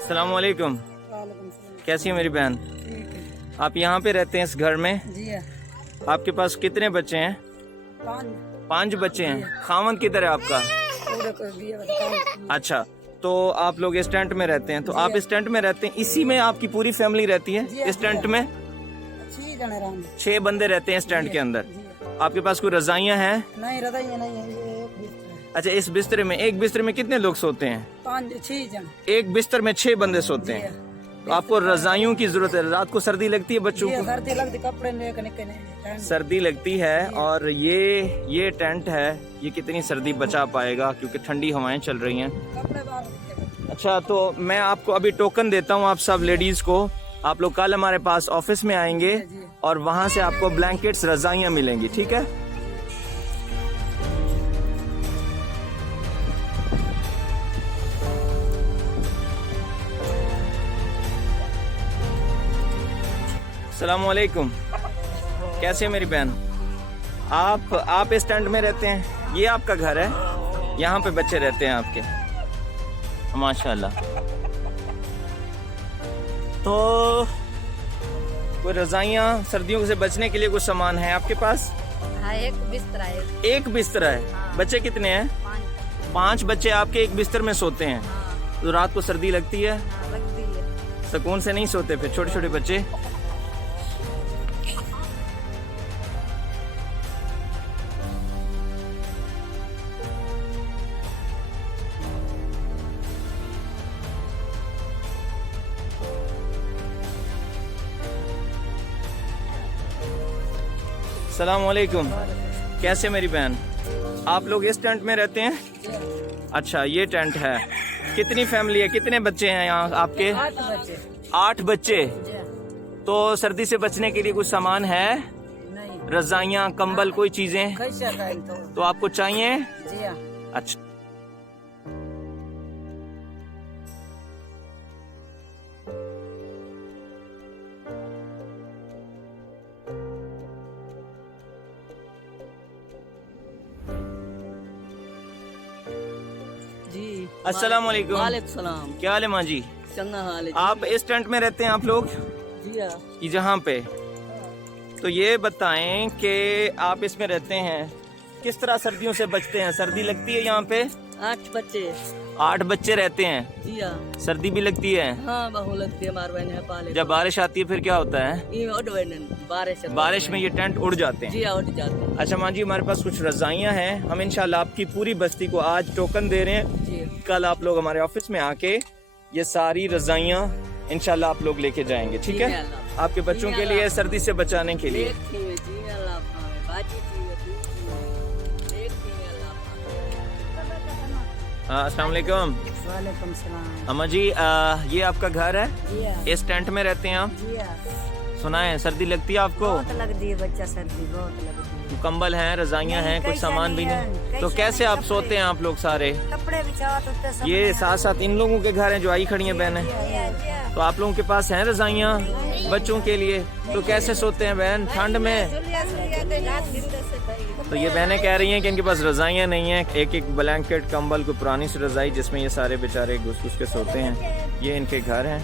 अस्सलाम वालेकुम। वालेकुम सलाम। कैसी है मेरी बहन? ठीक है आप यहाँ पे रहते हैं इस घर में? जी। है आपके पास कितने बच्चे हैं? 5। 5 बच्चे हैं। खामन किधर है आपका? पूरे को दिया बताओ। अच्छा, तो आप लोग इस टेंट में रहते हैं? तो जी आप इस टेंट में रहते हैं, इसी में आपकी पूरी फैमिली रहती है? जी, इस टेंट में 6 जने रहते 6 बंदे रहते हैं इस टेंट के अंदर। जी। आपके पास कोई रजाइयाँ हैं? नहीं रजाइयाँ नहीं है, ये एक बिस्तर है। अच्छा, इस बिस्तर में, एक बिस्तर में कितने लोग सोते हैं? 5-6 जन। एक बिस्तर में 6 बंदे सोते हैं। तो आपको रजाइयों की जरूरत है। रात को सर्दी लगती है बच्चों को? सर्दी लगती, कपड़े लेकर निकले सर्दी लगती है। और ये टेंट है, ये कितनी सर्दी बचा पाएगा, क्योंकि ठंडी हवाएं चल रही हैं। कपड़े बाहर। अच्छा, तो मैं आपको अभी टोकन देता हूँ, आप सब लेडीज को। आप लोग कल हमारे पास ऑफिस में आएंगे और वहां से आपको ब्लैंकेट्स, रजाइयाँ मिलेंगी, ठीक है? अस्सलाम वालेकुम। कैसे है मेरी बहन? आप इस टेंट में रहते हैं? ये आपका घर है? यहाँ पे बच्चे रहते हैं आपके? माशाल्लाह। तो कोई रजाइयाँ, सर्दियों से बचने के लिए कुछ सामान है आपके पास? हाँ, एक बिस्तर है। एक बिस्तर है। हाँ। बच्चे कितने हैं? 5 बच्चे आपके एक बिस्तर में सोते हैं। हाँ, तो रात को सर्दी लगती है? लगती है। सुकून से नहीं सोते फिर छोटे छोटे बच्चे? अस्सलाम वालेकुम। कैसे मेरी बहन? आप लोग इस टेंट में रहते हैं? अच्छा, ये टेंट है। कितनी फैमिली है, कितने बच्चे हैं यहाँ आपके? 8 बच्चे। 8 बच्चे। तो सर्दी से बचने के लिए कुछ सामान है? नहीं। रजाइयाँ, कंबल, कोई चीजें कैसे तो आपको चाहिए? जी हाँ। अच्छा, जी। अस्सलाम वालेकुम। वालेकुम सलाम। क्या हाल है माँ जी? चंगा हाल है। आप इस टेंट में रहते हैं आप लोग? जी हाँ। ये जहाँ पे, तो ये बताएं कि आप इसमें रहते हैं, किस तरह सर्दियों से बचते हैं? सर्दी लगती है यहाँ पे? 8 बच्चे। 8 बच्चे रहते हैं। जी हाँ। सर्दी भी लगती है? हाँ, बहु लगती है। हमारे बहन है पाले। जब बारिश आती है फिर क्या होता है? ये उड़ बहन बारिश। बारिश में ये टेंट उड़ जाते हैं? जी हाँ, उड़ जाते हैं। अच्छा माँ जी, हमारे पास कुछ रजाइयाँ हैं। हम इंशाल्लाह आपकी पूरी बस्ती को आज टोकन दे रहे हैं। जी। कल आप लोग हमारे ऑफिस में आके ये सारी रजाइयाँ इंशाल्लाह आप लोग लेके जाएंगे, ठीक है? आपके बच्चों के लिए, सर्दी से बचाने के लिए। अस्सलाम वालेकुम। वालेकुम सलाम। अम्मा जी, ये आपका घर है? जी हाँ। इस टेंट में रहते हैं आप? जी हाँ। सुना है सर्दी लगती है आपको? बहुत लगती है बच्चा, सर्दी बहुत लगती है। कंबल हैं, रजाइयाँ हैं, कुछ कैसा सामान भी नहीं है, नहीं? तो कैसा कैसे नहीं, आप सोते हैं आप लोग सारे? कपड़े बिछावा तो सब ये साथ साथ इन लोगों के घर हैं जो आई खड़ी हैं बहनें। तो आप लोगों के पास हैं रजाइयाँ बच्चों के लिए? तो कैसे सोते हैं बहन ठंड में? तो ये बहनें कह रही हैं कि इनके पास रजाइयाँ नहीं हैं। एक एक ब्लैंकेट, कंबल, कोई पुरानी सी रजाई जिसमें ये सारे बेचारे घुस घुस के सोते हैं। ये इनके घर हैं।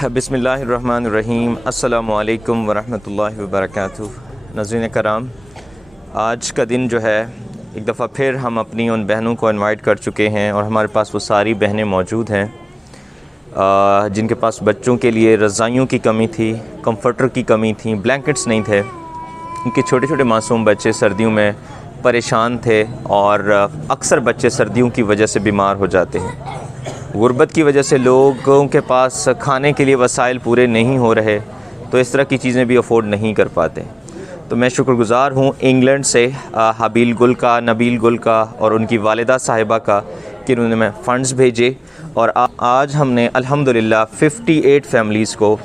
बिस्मिल्लाहिर्रहमानिर्रहीम। अस्सलामु अलैकुम वरहमतुल्लाहि वबरकातुहू। नाज़रीन कराम, आज का दिन जो है एक दफ़ा फिर हम अपनी उन बहनों को इनवाइट कर चुके हैं और हमारे पास वो सारी बहनें मौजूद हैं जिनके पास बच्चों के लिए रज़ाइयों की कमी थी, कंफर्टर की कमी थी, ब्लैंकेट्स नहीं थे। उनके छोटे छोटे मासूम बच्चे सर्दियों में परेशान थे और अक्सर बच्चे सर्दियों की वजह से बीमार हो जाते हैं। गुर्बत की वजह से लोगों के पास खाने के लिए वसाइल पूरे नहीं हो रहे, तो इस तरह की चीज़ें भी अफोर्ड नहीं कर पाते। तो मैं शुक्रगुज़ार हूँ इंग्लैंड से हबील गुल का, नबील गुल का और उनकी वालिदा साहिबा का कि उन्होंने मैं फ़ंड्स भेजे और आज हमने अल्हम्दुलिल्लाह 58 फैमिलीज़ को,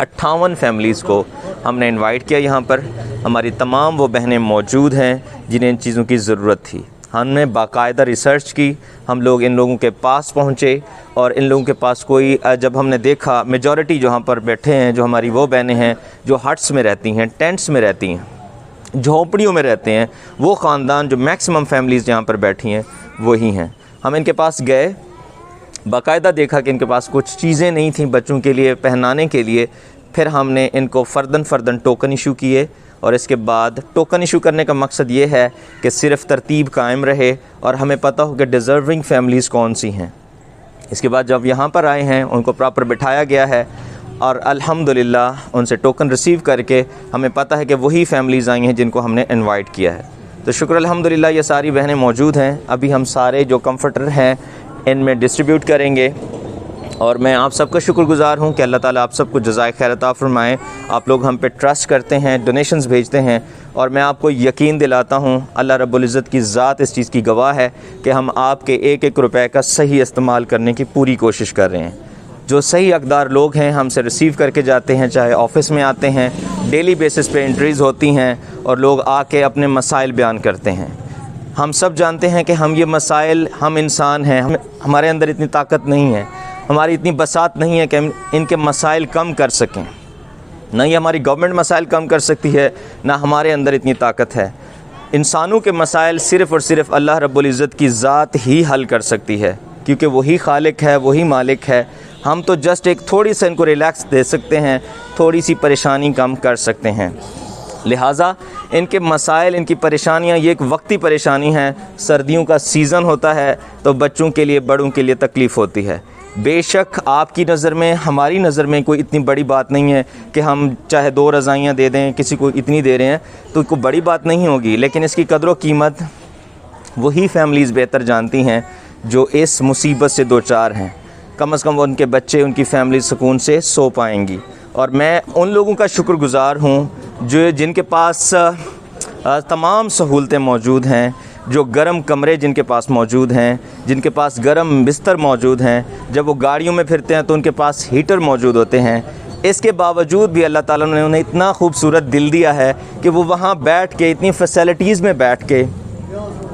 58 फैमिलीज़ को हमने इनवाइट किया। यहाँ पर हमारी तमाम वो बहनें मौजूद हैं जिन्हें इन चीज़ों की ज़रूरत थी। हमने बाकायदा रिसर्च की, हम लोग इन लोगों के पास पहुँचे और इन लोगों के पास कोई, जब हमने देखा मेजॉरिटी जो यहाँ पर बैठे हैं, जो हमारी वो बहनें हैं जो हट्स में रहती हैं, टेंट्स में रहती हैं, झोंपड़ियों में रहते हैं, वो ख़ानदान जो मैक्सिमम फैमिलीज़ यहाँ पर बैठी हैं वही हैं। हम इनके पास गए, बाकायदा देखा कि इनके पास कुछ चीज़ें नहीं थी बच्चों के लिए पहनाने के लिए। फिर हमने इनको फ़र्दन टोकन इशू किए और इसके बाद टोकन इशू करने का मकसद ये है कि सिर्फ़ तरतीब कायम रहे और हमें पता हो कि डिज़र्विंग फैमिलीज़ कौन सी हैं। इसके बाद जब यहाँ पर आए हैं उनको प्रॉपर बिठाया गया है और अल्हम्दुलिल्लाह उनसे टोकन रिसीव करके हमें पता है कि वही फैमिलीज़ आई हैं जिनको हमने इनवाइट किया है। तो शुक्र अल्हम्दुलिल्लाह ये सारी बहनें मौजूद हैं। अभी हम सारे जो कंफर्टर हैं इनमें डिस्ट्रीब्यूट करेंगे और मैं आप सबका शुक्रगुज़ार हूँ कि अल्लाह ताला आप सबको जज़ाए खैर अता फ़रमाए। आप लोग हम पे ट्रस्ट करते हैं, डोनेशंस भेजते हैं और मैं आपको यकीन दिलाता हूँ, अल्लाह रब्बुल इज़्ज़त की ज़ात इस चीज़ की गवाह है कि हम आपके एक एक रुपए का सही इस्तेमाल करने की पूरी कोशिश कर रहे हैं। जो सही हक़दार लोग हैं हमसे रिसीव करके जाते हैं, चाहे ऑफ़िस में आते हैं, डेली बेसिस पे एंट्रीज़ होती हैं और लोग आके अपने मसाइल बयान करते हैं। हम सब जानते हैं कि हम ये मसाइल, हम इंसान हैं, हमारे अंदर इतनी ताकत नहीं है, हमारी इतनी बसात नहीं है कि हम इनके मसाइल कम कर सकें। ना ही हमारी गवर्नमेंट मसाइल कम कर सकती है, ना हमारे अंदर इतनी ताकत है। इंसानों के मसाइल सिर्फ़ और सिर्फ अल्लाह रब्बुल इज़्ज़त की ज़ात ही हल कर सकती है, क्योंकि वही खालिक है, वही मालिक है। हम तो जस्ट एक थोड़ी सी इनको रिलैक्स दे सकते हैं, थोड़ी सी परेशानी कम कर सकते हैं। लिहाजा इनके मसाइल, इनकी परेशानियाँ ये एक वक्ती परेशानी है। सर्दियों का सीज़न होता है तो बच्चों के लिए, बड़ों के लिए तकलीफ़ होती है। बेशक आपकी नज़र में, हमारी नज़र में कोई इतनी बड़ी बात नहीं है कि हम चाहे 2 रज़ाइयाँ दे दें, किसी को इतनी दे रहे हैं तो कोई बड़ी बात नहीं होगी, लेकिन इसकी कदर कीमत वही फैमिलीज़ बेहतर जानती हैं जो इस मुसीबत से दो चार हैं। कम से कम उनके बच्चे, उनकी फैमिली सुकून से सो पाएंगी। और मैं उन लोगों का शुक्रगुज़ार हूँ जो जिनके पास तमाम सहूलतें मौजूद हैं, जो गर्म कमरे जिनके पास मौजूद हैं, जिनके पास गर्म बिस्तर मौजूद हैं। जब वो गाड़ियों में फिरते हैं तो उनके पास हीटर मौजूद होते हैं। इसके बावजूद भी अल्लाह ताला ने उन्हें इतना खूबसूरत दिल दिया है कि वो वहाँ बैठ के, इतनी फैसिलिटीज़ में बैठ के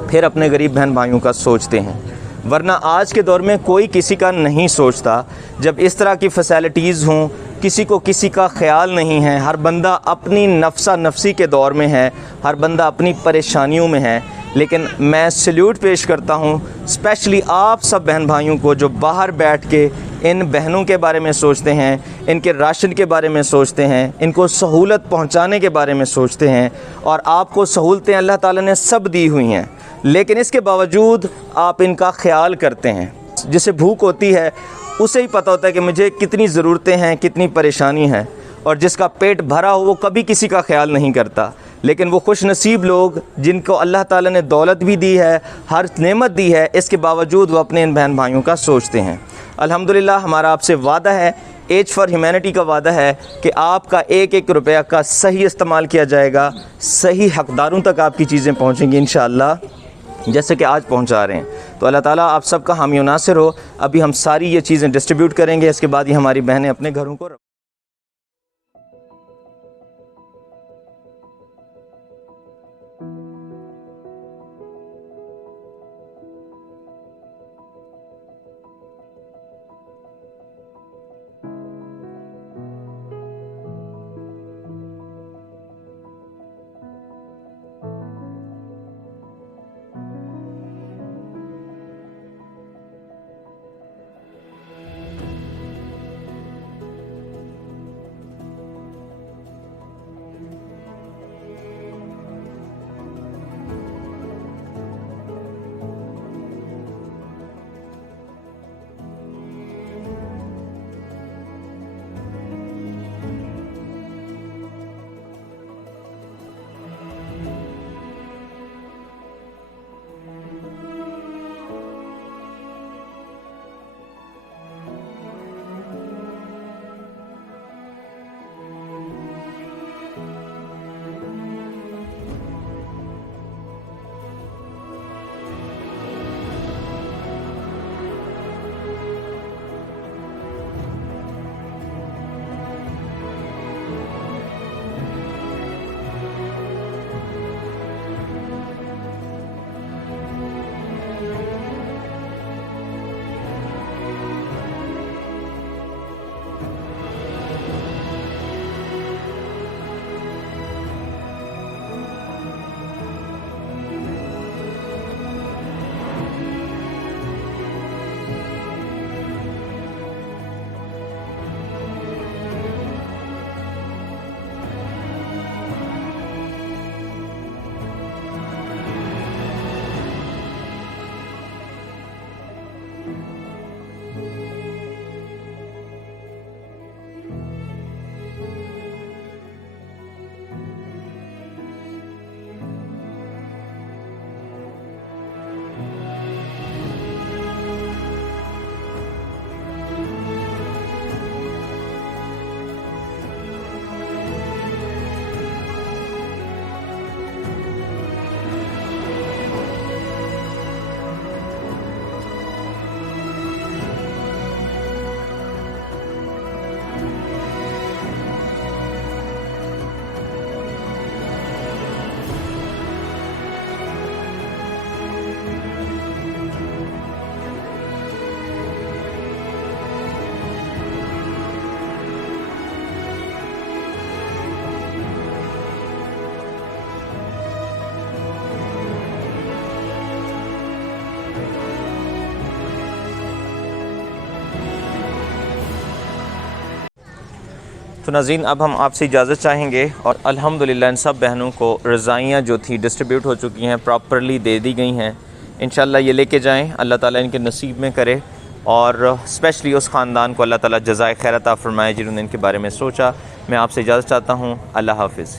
फिर अपने गरीब बहन भाइयों का सोचते हैं। वरना आज के दौर में कोई किसी का नहीं सोचता। जब इस तरह की फैसिलिटीज़ हों, किसी को किसी का ख्याल नहीं है, हर बंदा अपनी नफ्सा नफसी के दौर में है, हर बंदा अपनी परेशानियों में है। लेकिन मैं सल्यूट पेश करता हूँ स्पेशली आप सब बहन भाइयों को जो बाहर बैठ के इन बहनों के बारे में सोचते हैं, इनके राशन के बारे में सोचते हैं, इनको सहूलत पहुँचाने के बारे में सोचते हैं। और आपको सहूलतें अल्लाह ताला ने सब दी हुई हैं, लेकिन इसके बावजूद आप इनका ख्याल करते हैं। जिसे भूख होती है उसे ही पता होता है कि मुझे कितनी ज़रूरतें हैं, कितनी परेशानी है। और जिसका पेट भरा हो वो कभी किसी का ख्याल नहीं करता। लेकिन वो खुश नसीब लोग जिनको अल्लाह ताला ने दौलत भी दी है, हर नेमत दी है, इसके बावजूद वो अपने इन बहन भाइयों का सोचते हैं। अल्हम्दुलिल्लाह हमारा आपसे वादा है, एज फॉर ह्यूमैनिटी का वादा है कि आपका एक एक रुपया का सही इस्तेमाल किया जाएगा, सही हक़दारों तक आपकी चीज़ें पहुँचेंगी इंशाअल्लाह, जैसे कि आज पहुंचा रहे हैं। तो अल्लाह ताला आप सबका हामी व नासिर हो। अभी हम सारी ये चीज़ें डिस्ट्रीब्यूट करेंगे, इसके बाद ही हमारी बहनें अपने घरों को तो नाज़रीन अब हम आपसे इजाज़त चाहेंगे और अल्हम्दुलिल्लाह इन सब बहनों को रज़ाइयाँ जो थी डिस्ट्रीब्यूट हो चुकी हैं, प्रॉपरली दे दी गई हैं। इंशाल्लाह ये लेके जाएं, अल्लाह ताला इनके नसीब में करे और स्पेशली उस ख़ानदान को अल्लाह ताला जज़ाए खैर अता फ़रमाए जिन्होंने इनके बारे में सोचा। मैं आपसे इजाज़त चाहता हूँ। अल्लाह हाफ़िज़।